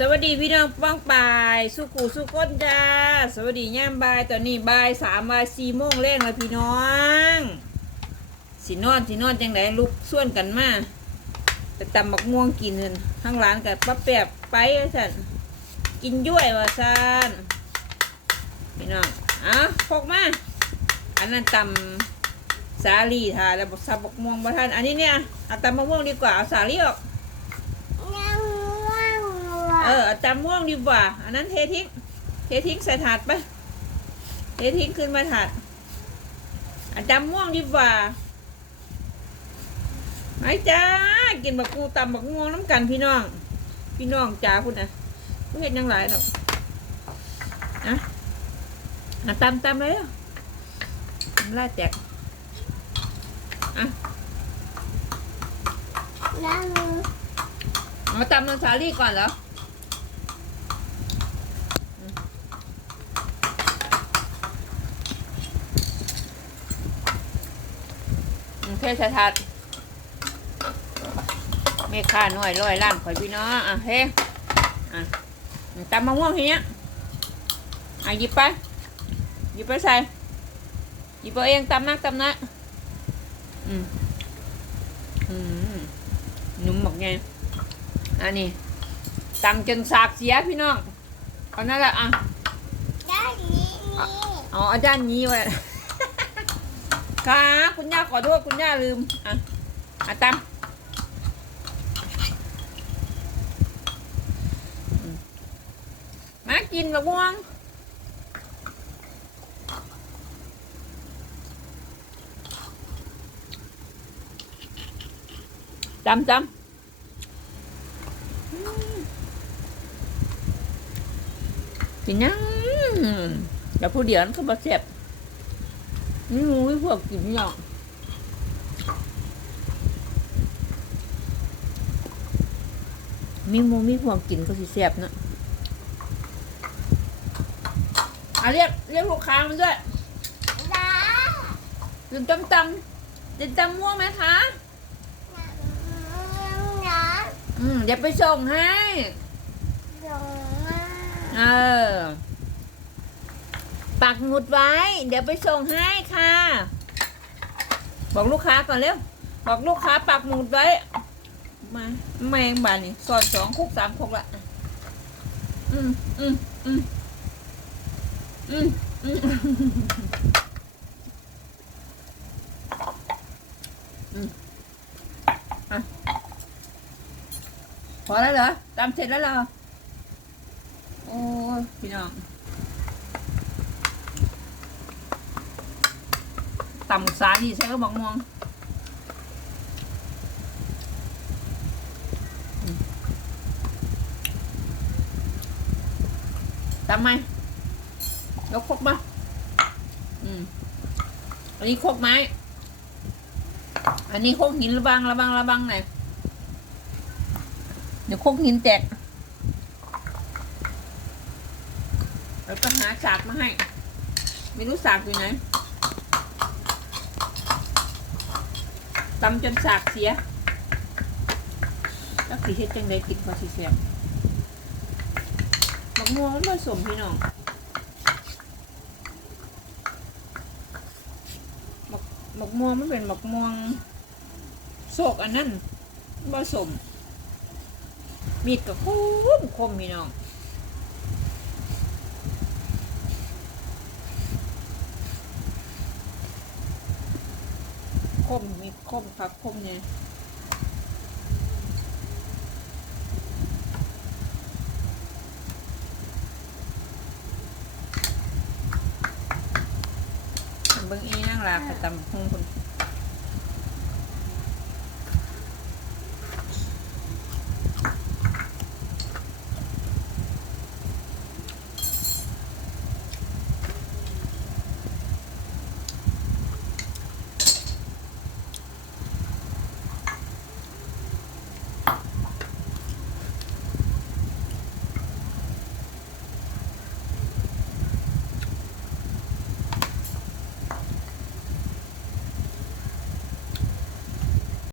สวัสดีพี่น้องป้องปายสุขูสุขคนจ้าสวัสดีย่ามบายตอนนี้บายสามบายสี่โมงแรงแล้วพี่น้องสินอนสินอนจังไหนลุกส่วนกันมาไปตำบักม่วงกินเงินข้างร้านกับป้าแปบไปว่าสันกินย้วยว่าสันพี่น้องอะพกมาอันนั้นตำสาลีทาแล้วบอกสับบักม่วงบ่ทันอันนี้เนี่ยเอาตำมะม่วงดีกว่าเอาสาลีออก เออเอาจำม่วงดีกว่า อันนั้นเททิ้ง เททิ้งใส่ถาดไป เททิ้งขึ้นมาถาดอาจำม่วงดีกว่าไอ้จ้า กินบักกูตำบักม่วงน้ำกันพี่น้อง พี่น้องจ้าคุณนะไม่เห็นยังไงหรอกอะอะตำตำเลยอะทำลายแตกอะเอาตำน้ำสาลี่ก่อนเหรอ อืมเทศทัดเมค่าหน่วยร้อยล้านข่อยพี่น้องอะเฮ้อะตำมะม่วงทีเนี้ยอะหยิบไปหยิบไปใส่หยิบเอาเองตำนักตำนะอืมอืมหนุ่มหมกไงอันนี้ตำจนสากเสียพี่น้องเอานั่นแหละอะเอาอาจารย์นี้ไว้ ค่ะคุณย่าขอโทษคุณย่าลืม อะอะตามมากินมะม่วงจำจำกินยังเดี๋ยวผู้เดียวมันก็บาเจ็บ นี่มูไม่พวกกินหรอกมีหมูมีพวกกินก็สิแซ่บเนอะอะเรียกเรียกลูกค้ามันด้วยกินตำตำจะตำม่วงไหมคะอืมเดี๋ยวไปส่งให้ เออ ปักหมุดไว้ เดี๋ยวไปส่งให้ค่ะ บอกลูกค้าก่อนเร็ว บอกลูกค้าปักหมุดไว้ มาแมงบานนี่สอดสองคุกสามคุกละอืมอืมอืมอืมอืมอืมพอแล้วเหรอตามเสร็จแล้วเหรอ โอ้พี่น้อง ตำสาดีใช่ก็บอกมองตำไหมยกครกมาอืมอันนี้ครกไม้ อันนี้คกหินระบังระบังระบังไหนอยเดี๋ยวคกหินแตกแล้วก็หาสากมาให้ ไม่รู้สากอยู่ไหน ตำจนสากเสียแล้วสีเฮ็ดจังไดติดมาสิเสียมมะม่วงมันผสมพี่น้องมะมะม่วงมันเป็นมะม่วงโศกอันนั้นผสมมีดกับคมคมพี่น้อง คมมีคมครับคมเนี่ยเบิ้งอีนั่งลาไปตำพุงคุณ